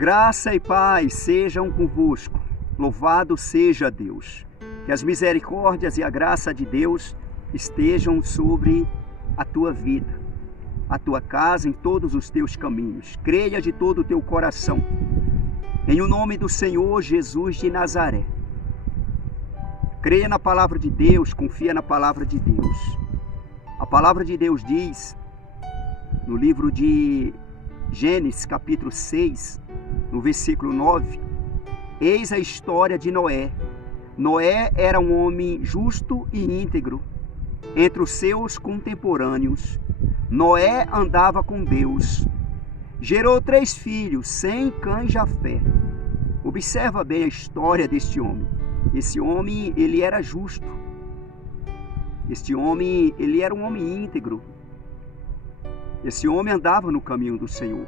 Graça e paz sejam convosco. Louvado seja Deus. Que as misericórdias e a graça de Deus estejam sobre a tua vida, a tua casa, em todos os teus caminhos. Creia de todo o teu coração em o nome do Senhor Jesus de Nazaré. Creia na palavra de Deus, confia na palavra de Deus. A palavra de Deus diz, no livro de Gênesis, capítulo 6, no versículo 9, eis a história de Noé. Noé era um homem justo e íntegro entre os seus contemporâneos. Noé andava com Deus. Gerou 3 filhos, Sem, Cã e Jafé. Observa bem a história deste homem. Esse homem, ele era justo. Este homem, ele era um homem íntegro. Esse homem andava no caminho do Senhor.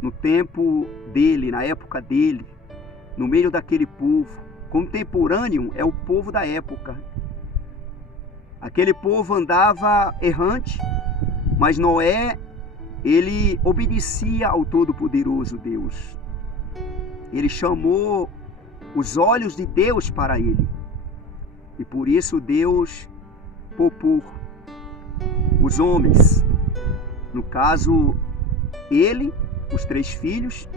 No tempo dele, na época dele, no meio daquele povo. Contemporâneo é o povo da época. Aquele povo andava errante, mas Noé, ele obedecia ao Todo-Poderoso Deus. Ele chamou os olhos de Deus para ele. E por isso Deus poupou os homens. No caso, ele, os 3 filhos,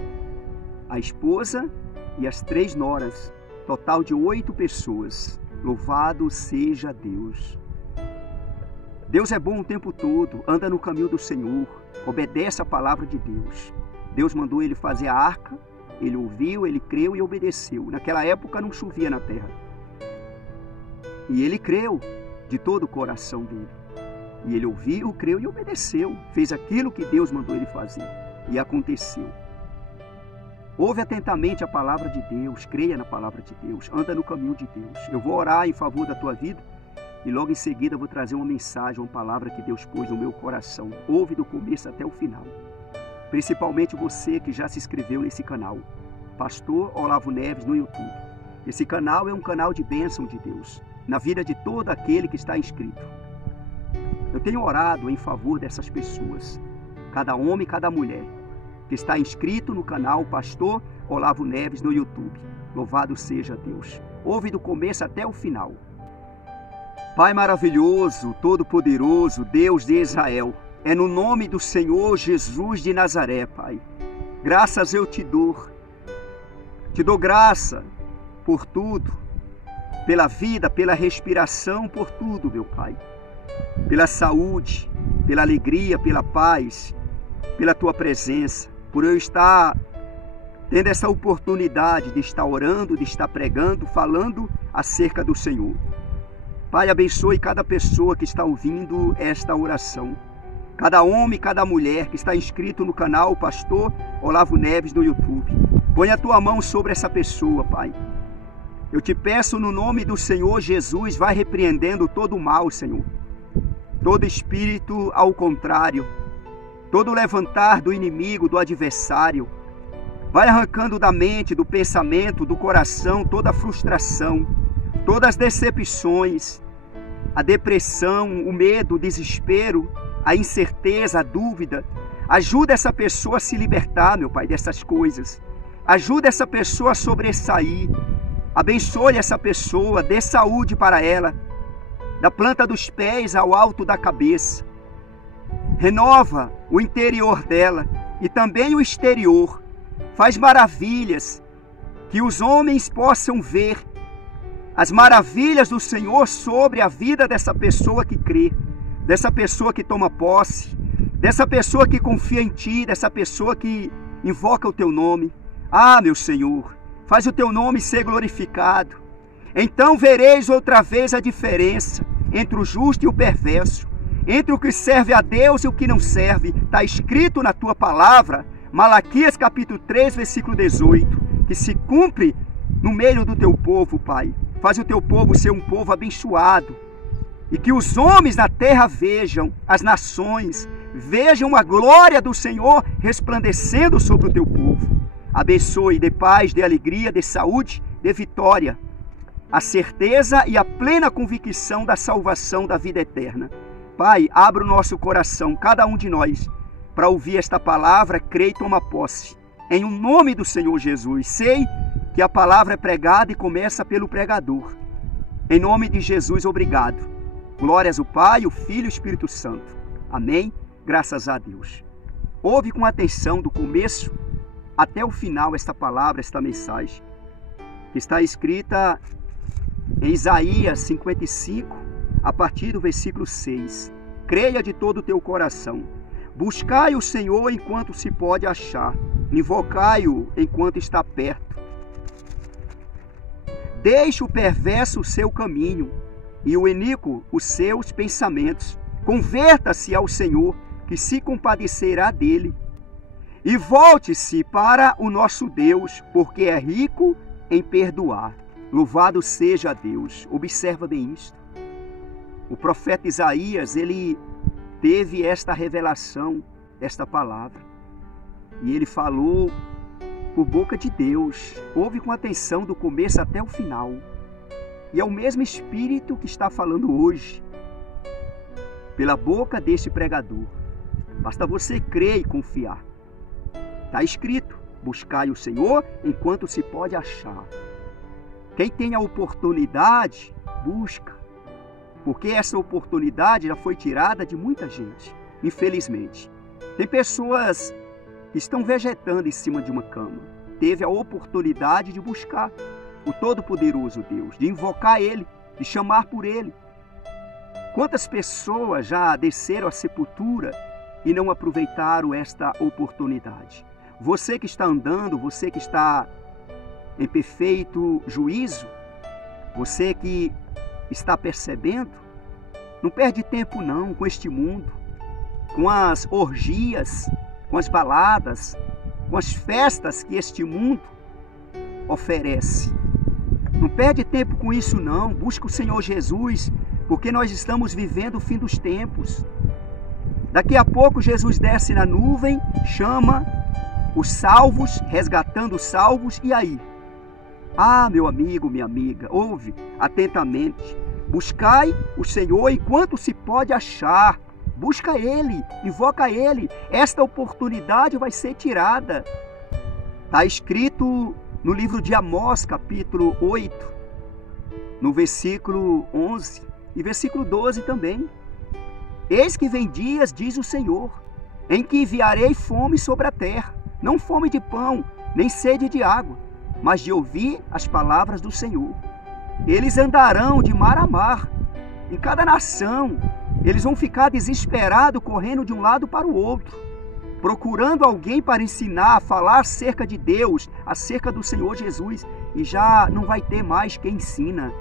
a esposa e as 3 noras. Total de 8 pessoas. Louvado seja Deus. Deus é bom o tempo todo, anda no caminho do Senhor, obedece a palavra de Deus. Deus mandou ele fazer a arca, ele ouviu, ele creu e obedeceu. Naquela época não chovia na terra. E ele creu de todo o coração dele. E ele ouviu, creu e obedeceu. Fez aquilo que Deus mandou ele fazer. E aconteceu. Ouve atentamente a palavra de Deus, creia na palavra de Deus, anda no caminho de Deus. Eu vou orar em favor da tua vida e logo em seguida vou trazer uma mensagem, uma palavra que Deus pôs no meu coração. Ouve do começo até o final. Principalmente você que já se inscreveu nesse canal, Pastor Olavo Neves no YouTube. Esse canal é um canal de bênção de Deus, na vida de todo aquele que está inscrito. Eu tenho orado em favor dessas pessoas, cada homem e cada mulher, que está inscrito no canal Pastor Olavo Neves no YouTube. Louvado seja Deus. Ouve do começo até o final. Pai maravilhoso, todo-poderoso, Deus de Israel, é no nome do Senhor Jesus de Nazaré, Pai. Graças eu te dou. Te dou graça por tudo, pela vida, pela respiração, por tudo, meu Pai. Pela saúde, pela alegria, pela paz, pela tua presença, por eu estar tendo essa oportunidade de estar orando, de estar pregando, falando acerca do Senhor. Pai, abençoe cada pessoa que está ouvindo esta oração. Cada homem, cada mulher que está inscrito no canal Pastor Olavo Neves no YouTube. Põe a tua mão sobre essa pessoa, Pai. Eu te peço no nome do Senhor Jesus, vai repreendendo todo o mal, Senhor. Todo espírito ao contrário. Todo levantar do inimigo, do adversário. Vai arrancando da mente, do pensamento, do coração, toda a frustração, todas as decepções, a depressão, o medo, o desespero, a incerteza, a dúvida. Ajuda essa pessoa a se libertar, meu Pai, dessas coisas. Ajuda essa pessoa a sobressair. Abençoe essa pessoa, dê saúde para ela, da planta dos pés ao alto da cabeça. Renova o interior dela e também o exterior. Faz maravilhas, que os homens possam ver as maravilhas do Senhor sobre a vida dessa pessoa que crê, dessa pessoa que toma posse, dessa pessoa que confia em Ti, dessa pessoa que invoca o Teu nome. Ah, meu Senhor, faz o Teu nome ser glorificado. Então vereis outra vez a diferença entre o justo e o perverso, entre o que serve a Deus e o que não serve. Está escrito na Tua palavra, Malaquias capítulo 3, versículo 18, que se cumpre no meio do Teu povo, Pai. Faz o Teu povo ser um povo abençoado. E que os homens na terra vejam, as nações, vejam a glória do Senhor resplandecendo sobre o Teu povo. Abençoe, dê paz, dê alegria, dê saúde, dê vitória. A certeza e a plena convicção da salvação da vida eterna. Pai, abra o nosso coração, cada um de nós, para ouvir esta palavra, crê e toma posse. em nome do Senhor Jesus. Sei que a palavra é pregada e começa pelo pregador. Em nome de Jesus, obrigado. Glórias ao Pai, o Filho e o Espírito Santo. Amém? Graças a Deus. Ouve com atenção do começo até o final esta palavra, esta mensagem, que está escrita em Isaías 55, a partir do versículo 6. Creia de todo o teu coração. Buscai o Senhor enquanto se pode achar. Invocai-o enquanto está perto. Deixe o perverso o seu caminho e o iníquo os seus pensamentos. Converta-se ao Senhor, que se compadecerá dele. E volte-se para o nosso Deus, porque é rico em perdoar. Louvado seja Deus. Observa bem isto. O profeta Isaías, ele teve esta revelação, esta palavra. E ele falou por boca de Deus. Ouve com atenção do começo até o final. E é o mesmo Espírito que está falando hoje, pela boca deste pregador. Basta você crer e confiar. Está escrito, buscai o Senhor enquanto se pode achar. Quem tem a oportunidade, busca. Porque essa oportunidade já foi tirada de muita gente, infelizmente. Tem pessoas que estão vegetando em cima de uma cama. Teve a oportunidade de buscar o Todo-Poderoso Deus, de invocar Ele, de chamar por Ele. Quantas pessoas já desceram à sepultura e não aproveitaram esta oportunidade? Você que está andando, você que está em perfeito juízo, você que está percebendo, não perde tempo não com este mundo, com as orgias, com as baladas, com as festas que este mundo oferece. Não perde tempo com isso não, busca o Senhor Jesus, porque nós estamos vivendo o fim dos tempos. Daqui a pouco Jesus desce na nuvem, chama os salvos, resgatando os salvos, e aí? Ah, meu amigo, minha amiga, ouve atentamente. Buscai o Senhor enquanto se pode achar. Busca Ele, invoca Ele. Esta oportunidade vai ser tirada. Está escrito no livro de Amós, capítulo 8, no versículo 11 e versículo 12 também. Eis que vem dias, diz o Senhor, em que enviarei fome sobre a terra, não fome de pão, nem sede de água, mas de ouvir as palavras do Senhor. Eles andarão de mar a mar, em cada nação. Eles vão ficar desesperados, correndo de um lado para o outro, procurando alguém para ensinar, falar acerca de Deus, acerca do Senhor Jesus. E já não vai ter mais quem ensina.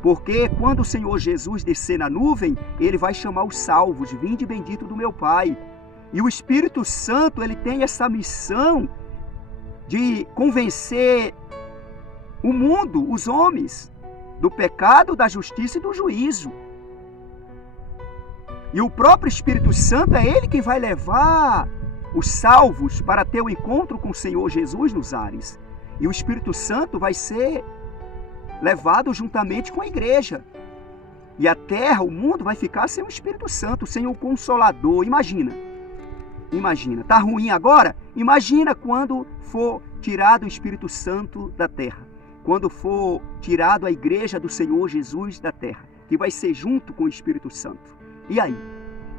Porque quando o Senhor Jesus descer na nuvem, Ele vai chamar os salvos. Vinde bendito do meu Pai. E o Espírito Santo, ele tem essa missão de convencer o mundo, os homens, do pecado, da justiça e do juízo. E o próprio Espírito Santo é Ele quem vai levar os salvos para ter o encontro com o Senhor Jesus nos ares. E o Espírito Santo vai ser levado juntamente com a igreja. E a terra, o mundo vai ficar sem o Espírito Santo, sem o Consolador. Imagina, está ruim agora? Imagina quando for tirado o Espírito Santo da terra. Quando for tirado a igreja do Senhor Jesus da terra, que vai ser junto com o Espírito Santo. E aí?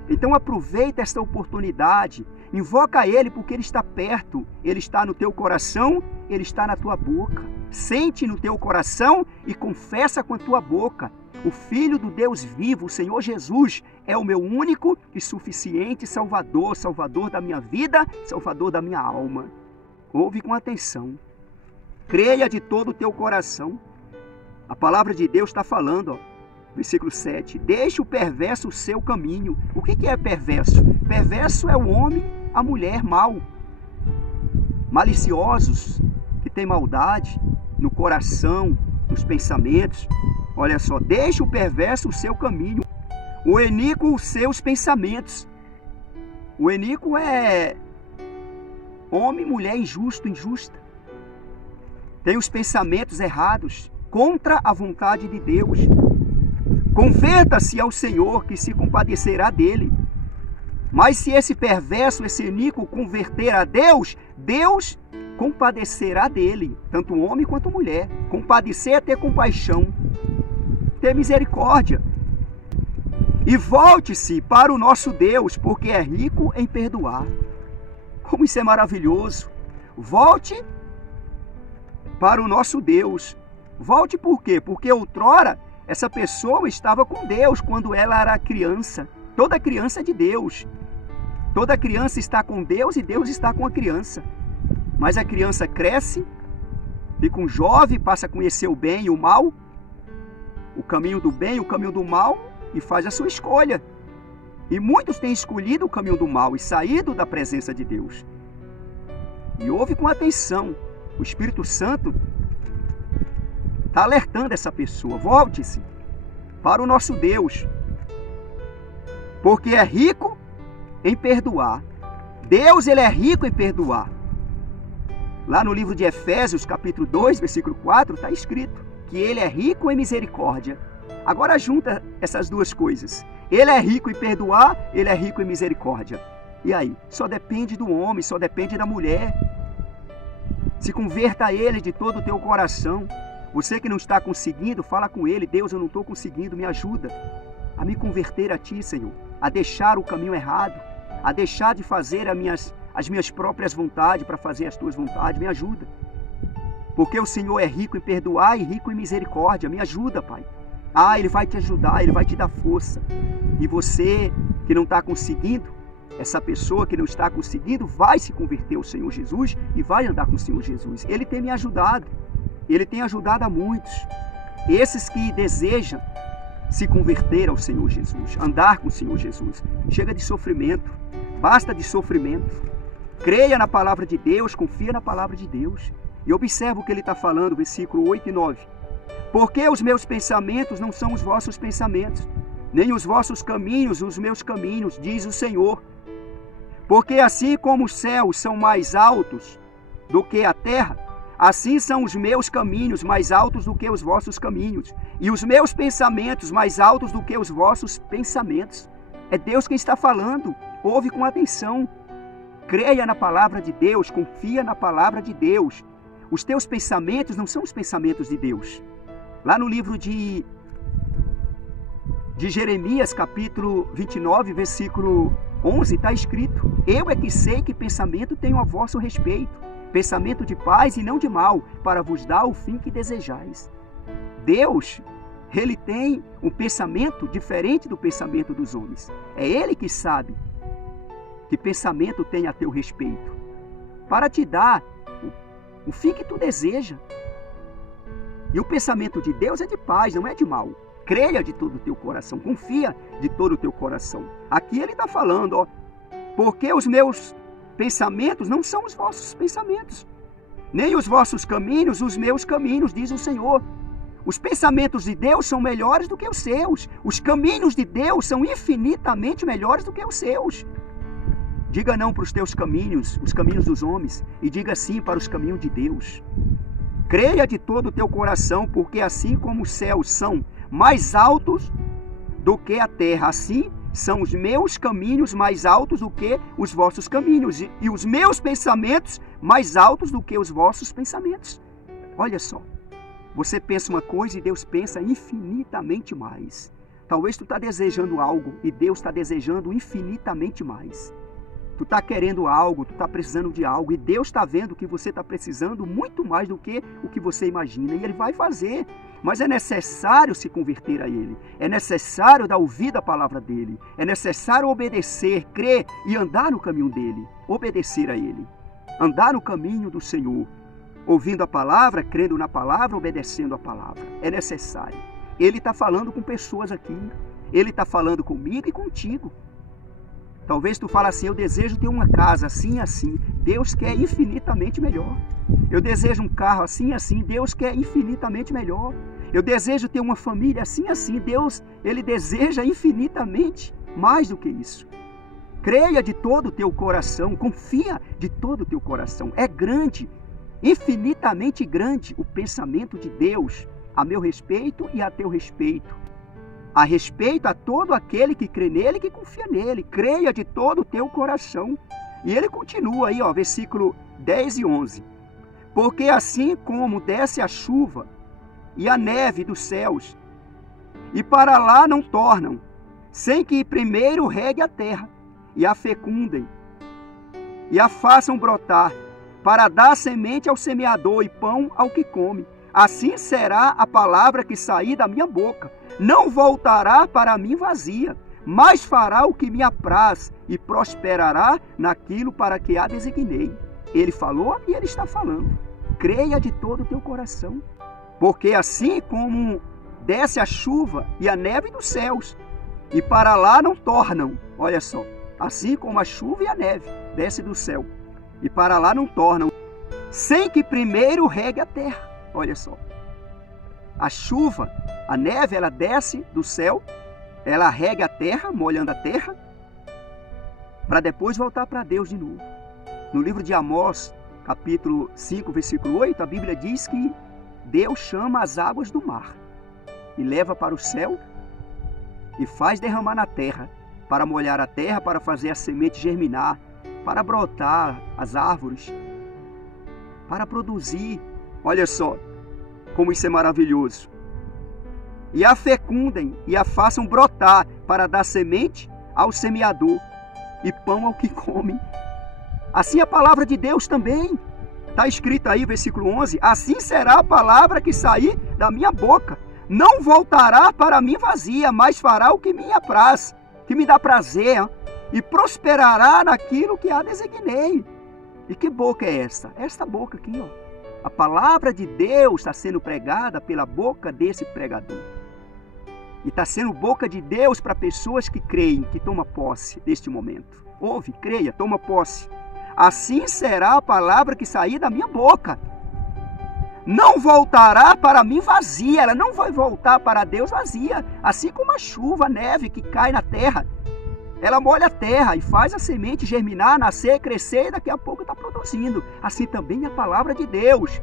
Então aproveita esta oportunidade, invoca Ele porque Ele está perto, Ele está no teu coração, Ele está na tua boca. Sente no teu coração e confessa com a tua boca. O Filho do Deus vivo, o Senhor Jesus, é o meu único e suficiente Salvador, Salvador da minha vida, Salvador da minha alma. Ouve com atenção. Creia de todo o teu coração. A palavra de Deus está falando, versículo 7. Deixe o perverso o seu caminho. O que é perverso? Perverso é o homem, a mulher mau. Maliciosos, que tem maldade no coração, nos pensamentos. Olha só, deixe o perverso o seu caminho. O iníquo os seus pensamentos. O iníquo é homem, mulher injusto, injusta. Tem os pensamentos errados, contra a vontade de Deus. Converta-se ao Senhor, que se compadecerá dele. Mas se esse perverso, esse iníquo converter a Deus, Deus compadecerá dele, tanto homem quanto mulher. Compadecer é ter compaixão, ter misericórdia. E volte-se para o nosso Deus, porque é rico em perdoar. Como isso é maravilhoso! Volte para o nosso Deus. Volte por quê? Porque outrora essa pessoa estava com Deus quando ela era criança. Toda criança é de Deus. Toda criança está com Deus e Deus está com a criança. Mas a criança cresce, fica um jovem, passa a conhecer o bem e o mal, o caminho do bem e o caminho do mal, e faz a sua escolha. E muitos têm escolhido o caminho do mal e saído da presença de Deus. E ouve com atenção. O Espírito Santo está alertando essa pessoa. Volte-se para o nosso Deus, porque é rico em perdoar. Deus, ele é rico em perdoar. Lá no livro de Efésios, capítulo 2, versículo 4, está escrito que ele é rico em misericórdia. Agora junta essas duas coisas. Ele é rico em perdoar, ele é rico em misericórdia. E aí? Só depende do homem, só depende da mulher. Se converta a ele de todo o teu coração. Você que não está conseguindo, fala com ele. Deus, eu não estou conseguindo, me ajuda a me converter a ti, Senhor. A deixar o caminho errado, a deixar de fazer as minhas próprias vontades para fazer as tuas vontades. Me ajuda. Porque o Senhor é rico em perdoar e rico em misericórdia. Me ajuda, Pai. Ele vai te ajudar, ele vai te dar força. E você que não está conseguindo, essa pessoa que não está conseguindo, vai se converter ao Senhor Jesus e vai andar com o Senhor Jesus. Ele tem me ajudado. Ele tem ajudado a muitos. Esses que desejam se converter ao Senhor Jesus, andar com o Senhor Jesus. Chega de sofrimento, basta de sofrimento. Creia na palavra de Deus, confia na palavra de Deus. E observa o que ele está falando, versículo 8 e 9. Porque os meus pensamentos não são os vossos pensamentos, nem os vossos caminhos os meus caminhos, diz o Senhor. Porque assim como os céus são mais altos do que a terra, assim são os meus caminhos mais altos do que os vossos caminhos, e os meus pensamentos mais altos do que os vossos pensamentos. É Deus quem está falando. Ouve com atenção. Creia na palavra de Deus, confia na palavra de Deus. Os teus pensamentos não são os pensamentos de Deus. Lá no livro de Jeremias, capítulo 29, versículo 11, está escrito: Eu é que sei que pensamento tenho a vosso respeito, pensamento de paz e não de mal, para vos dar o fim que desejais. Deus, ele tem um pensamento diferente do pensamento dos homens. É ele que sabe que pensamento tem a teu respeito, para te dar o fim que tu deseja. E o pensamento de Deus é de paz, não é de mal. Creia de todo o teu coração, confia de todo o teu coração. Aqui ele está falando, porque os meus pensamentos não são os vossos pensamentos, nem os vossos caminhos os meus caminhos, diz o Senhor. Os pensamentos de Deus são melhores do que os seus. Os caminhos de Deus são infinitamente melhores do que os seus. Diga não para os teus caminhos, os caminhos dos homens, e diga sim para os caminhos de Deus. Creia de todo o teu coração, porque assim como os céus são mais altos do que a terra, assim são os meus caminhos mais altos do que os vossos caminhos, e os meus pensamentos mais altos do que os vossos pensamentos. Olha só, você pensa uma coisa e Deus pensa infinitamente mais. Talvez tu está desejando algo e Deus está desejando infinitamente mais. Tu está querendo algo, tu está precisando de algo, e Deus está vendo que você está precisando muito mais do que o que você imagina, e Ele vai fazer. Mas é necessário se converter a Ele, é necessário dar ouvido à palavra dEle, é necessário obedecer, crer e andar no caminho dEle, obedecer a Ele, andar no caminho do Senhor, ouvindo a palavra, crendo na palavra, obedecendo a palavra. É necessário. Ele está falando com pessoas aqui, Ele está falando comigo e contigo. Talvez tu fale assim: eu desejo ter uma casa assim e assim. Deus quer infinitamente melhor. Eu desejo um carro assim e assim. Deus quer infinitamente melhor. Eu desejo ter uma família assim e assim. Deus, Ele deseja infinitamente mais do que isso. Creia de todo o teu coração. Confia de todo o teu coração. É grande, infinitamente grande o pensamento de Deus a meu respeito e a teu respeito. A respeito a todo aquele que crê nele, que confia nele. Creia de todo o teu coração. E ele continua aí, versículo 10 e 11. Porque assim como desce a chuva e a neve dos céus, e para lá não tornam, sem que primeiro regue a terra, e a fecundem, e a façam brotar, para dar semente ao semeador e pão ao que come. Assim será a palavra que sair da minha boca. Não voltará para mim vazia, mas fará o que me apraz, e prosperará naquilo para que a designei. Ele falou e ele está falando. Creia de todo o teu coração. Porque assim como desce a chuva e a neve dos céus, e para lá não tornam, olha só, assim como a chuva e a neve desce do céu, e para lá não tornam, sem que primeiro regue a terra. Olha só, a chuva, a neve, ela desce do céu, ela rega a terra, molhando a terra, para depois voltar para Deus de novo. No livro de Amós, capítulo 5, versículo 8, a Bíblia diz que Deus chama as águas do mar e leva para o céu e faz derramar na terra, para molhar a terra, para fazer a semente germinar, para brotar as árvores, para produzir. Olha só como isso é maravilhoso. E a fecundem e a façam brotar, para dar semente ao semeador e pão ao que come. Assim a palavra de Deus também. Está escrito aí, versículo 11, assim será a palavra que sair da minha boca. Não voltará para mim vazia, mas fará o que me apraz, que me dá prazer, e prosperará naquilo que a designei. E que boca é essa? Esta boca aqui, ó. A palavra de Deus está sendo pregada pela boca desse pregador. E está sendo boca de Deus para pessoas que creem, que tomam posse deste momento. Ouve, creia, toma posse. Assim será a palavra que sair da minha boca. Não voltará para mim vazia, ela não vai voltar para Deus vazia. Assim como a chuva, a neve que cai na terra, ela molha a terra e faz a semente germinar, nascer, crescer e daqui a pouco está produzindo. Assim também a palavra de Deus.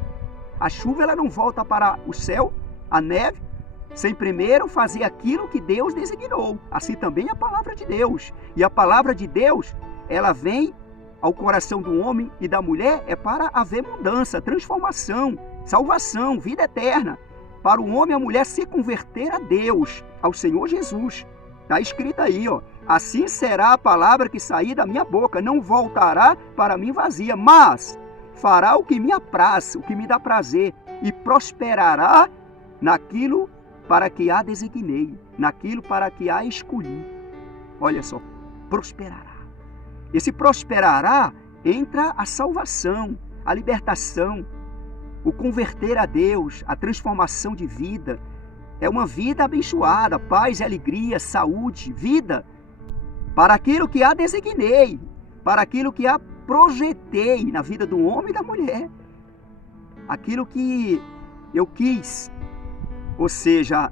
A chuva ela não volta para o céu, a neve, sem primeiro fazer aquilo que Deus designou. Assim também a palavra de Deus. E a palavra de Deus, ela vem ao coração do homem e da mulher é para haver mudança, transformação, salvação, vida eterna. Para o homem e a mulher se converter a Deus, ao Senhor Jesus. Está escrito aí, ó. Assim será a palavra que sair da minha boca, não voltará para mim vazia, mas fará o que me apraz, o que me dá prazer, e prosperará naquilo para que a designei, naquilo para que a escolhi. Olha só, prosperará. Esse prosperará entra a salvação, a libertação, o converter a Deus, a transformação de vida. É uma vida abençoada, paz e alegria, saúde, vida, para aquilo que a designei, para aquilo que a projetei na vida do homem e da mulher. Aquilo que eu quis. Ou seja,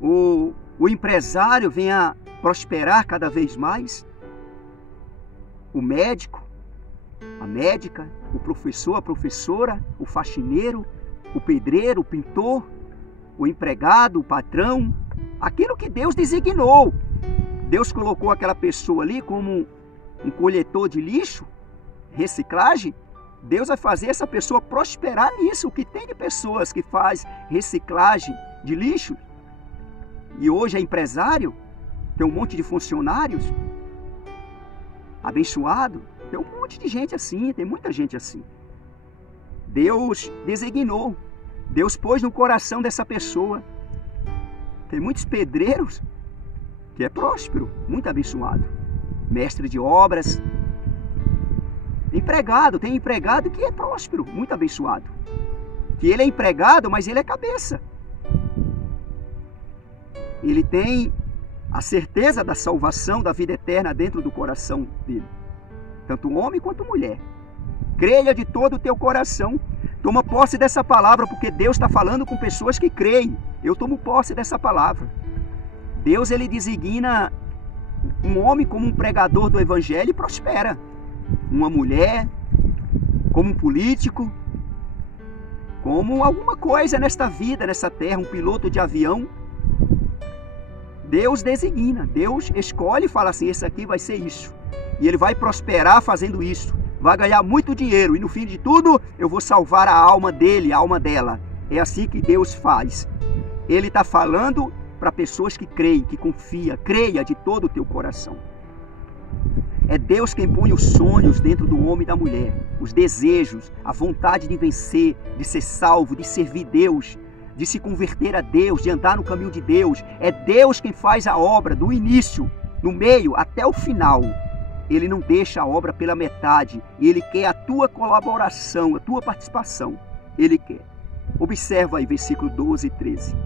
o empresário venha prosperar cada vez mais, o médico, a médica, o professor, a professora, o faxineiro, o pedreiro, o pintor, o empregado, o patrão, aquilo que Deus designou. Deus colocou aquela pessoa ali como um coletor de lixo, reciclagem. Deus vai fazer essa pessoa prosperar nisso. O que tem de pessoas que faz reciclagem de lixo e hoje é empresário, tem um monte de funcionários abençoado, tem um monte de gente assim, tem muita gente assim. Deus designou, Deus pôs no coração dessa pessoa. Tem muitos pedreiros que é próspero, muito abençoado, mestre de obras, empregado, tem empregado que é próspero, muito abençoado, que ele é empregado, mas ele é cabeça, ele tem a certeza da salvação, da vida eterna dentro do coração dele, tanto homem quanto mulher. Creia de todo o teu coração, toma posse dessa palavra, porque Deus está falando com pessoas que creem. Eu tomo posse dessa palavra. Deus, ele designa um homem como um pregador do evangelho e prospera. Uma mulher como um político, como alguma coisa nesta vida, nessa terra, um piloto de avião. Deus designa, Deus escolhe e fala assim, esse aqui vai ser isso. E ele vai prosperar fazendo isso. vai ganhar muito dinheiro e no fim de tudo eu vou salvar a alma dele, a alma dela. É assim que Deus faz. Ele está falando para pessoas que creem, que confiam, creia de todo o teu coração. É Deus quem põe os sonhos dentro do homem e da mulher, os desejos, a vontade de vencer, de ser salvo, de servir Deus, de se converter a Deus, de andar no caminho de Deus. É Deus quem faz a obra do início, no meio, até o final. Ele não deixa a obra pela metade. Ele quer a tua colaboração, a tua participação. Ele quer. Observa aí, versículo 12 e 13.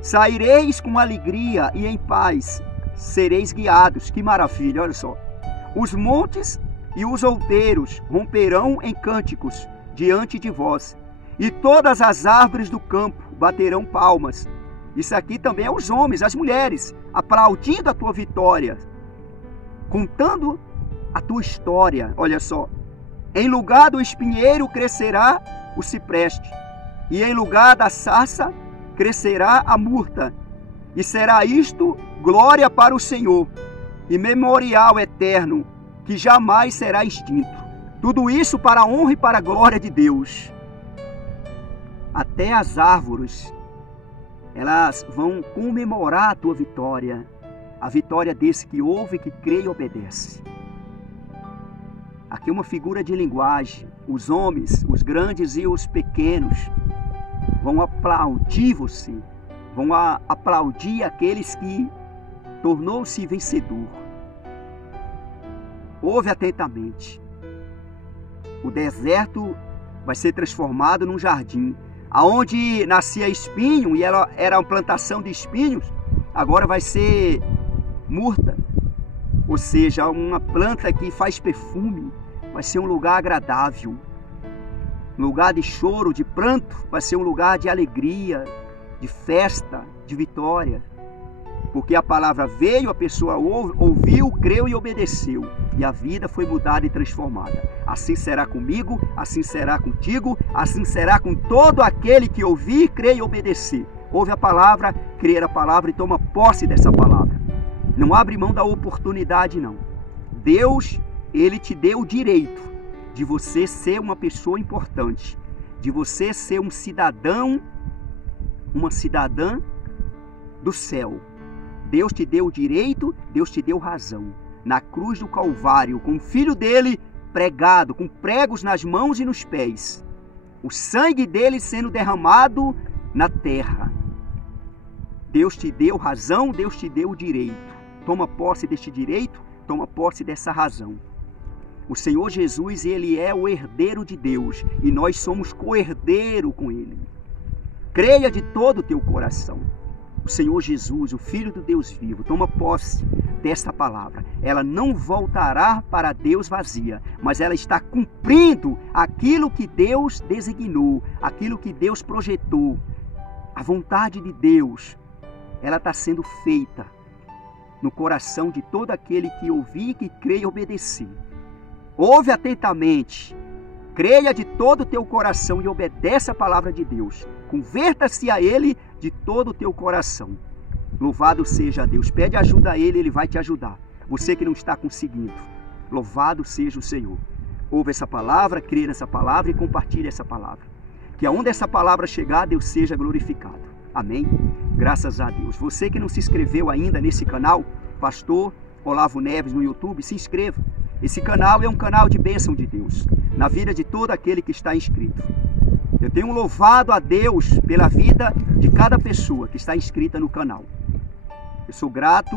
Saireis com alegria e em paz sereis guiados. Que maravilha, olha só. Os montes e os outeiros romperão em cânticos diante de vós, e todas as árvores do campo baterão palmas. Isso aqui também é os homens, as mulheres, aplaudindo a tua vitória, contando a tua história. Olha só. Em lugar do espinheiro crescerá o cipreste, e em lugar da sarça crescerá a murta, e será isto glória para o Senhor, e memorial eterno, que jamais será extinto. Tudo isso para a honra e para a glória de Deus. Até as árvores, elas vão comemorar a tua vitória, a vitória desse que ouve, que crê e obedece. Aqui é uma figura de linguagem. Os homens, os grandes e os pequenos, vão aplaudir você, vão aplaudir aqueles que tornou-se vencedor. Ouve atentamente. O deserto vai ser transformado num jardim. Aonde nascia espinho, e ela era uma plantação de espinhos, agora vai ser murta. Ou seja, uma planta que faz perfume, vai ser um lugar agradável. Um lugar de choro, de pranto, vai ser um lugar de alegria, de festa, de vitória. Porque a palavra veio, a pessoa ouviu, creu e obedeceu. E a vida foi mudada e transformada. Assim será comigo, assim será contigo, assim será com todo aquele que ouvir, crer e obedecer. Ouve a palavra, crer a palavra e toma posse dessa palavra. Não abre mão da oportunidade, não. Deus, Ele te deu o direito de você ser uma pessoa importante, de você ser um cidadão, uma cidadã do céu. Deus te deu o direito, Deus te deu razão. Na cruz do Calvário, com o Filho dele pregado, com pregos nas mãos e nos pés. O sangue dele sendo derramado na terra. Deus te deu razão, Deus te deu o direito. Toma posse deste direito, toma posse dessa razão. O Senhor Jesus, Ele é o herdeiro de Deus e nós somos co-herdeiro com Ele. Creia de todo o teu coração. O Senhor Jesus, o Filho do Deus vivo, toma posse desta palavra. Ela não voltará para Deus vazia, mas ela está cumprindo aquilo que Deus designou, aquilo que Deus projetou. A vontade de Deus, ela está sendo feita no coração de todo aquele que ouvir, que crê e obedecer. Ouve atentamente, creia de todo o teu coração e obedece a palavra de Deus. Converta-se a Ele de todo o teu coração. Louvado seja Deus. Pede ajuda a Ele, Ele vai te ajudar. Você que não está conseguindo, louvado seja o Senhor. Ouve essa palavra, crê nessa palavra e compartilhe essa palavra. Que aonde essa palavra chegar, Deus seja glorificado. Amém? Graças a Deus. Você que não se inscreveu ainda nesse canal, Pastor Olavo Neves no YouTube, se inscreva. Esse canal é um canal de bênção de Deus na vida de todo aquele que está inscrito. Eu tenho louvado a Deus pela vida de cada pessoa que está inscrita no canal. Eu sou grato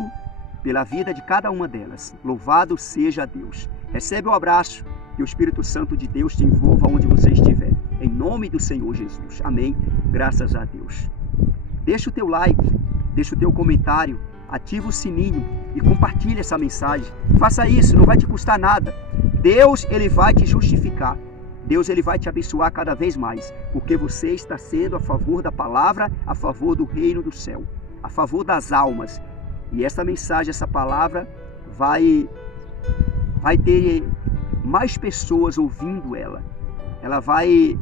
pela vida de cada uma delas. Louvado seja Deus. Recebe um abraço e o Espírito Santo de Deus te envolva onde você estiver. Em nome do Senhor Jesus. Amém. Graças a Deus. Deixa o teu like, deixa o teu comentário, ativa o sininho e compartilha essa mensagem. Faça isso, não vai te custar nada. Deus, Ele vai te justificar. Deus, Ele vai te abençoar cada vez mais, porque você está sendo a favor da palavra, a favor do reino do céu, a favor das almas. E essa mensagem, essa palavra vai ter mais pessoas ouvindo ela. Ela vai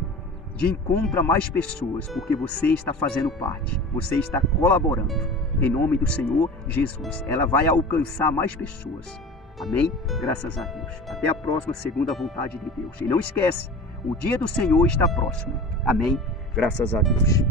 de encontro a mais pessoas, porque você está fazendo parte, você está colaborando. Em nome do Senhor Jesus, ela vai alcançar mais pessoas. Amém? Graças a Deus. Até a próxima, segundo a vontade de Deus. E não esquece, o dia do Senhor está próximo. Amém? Graças a Deus.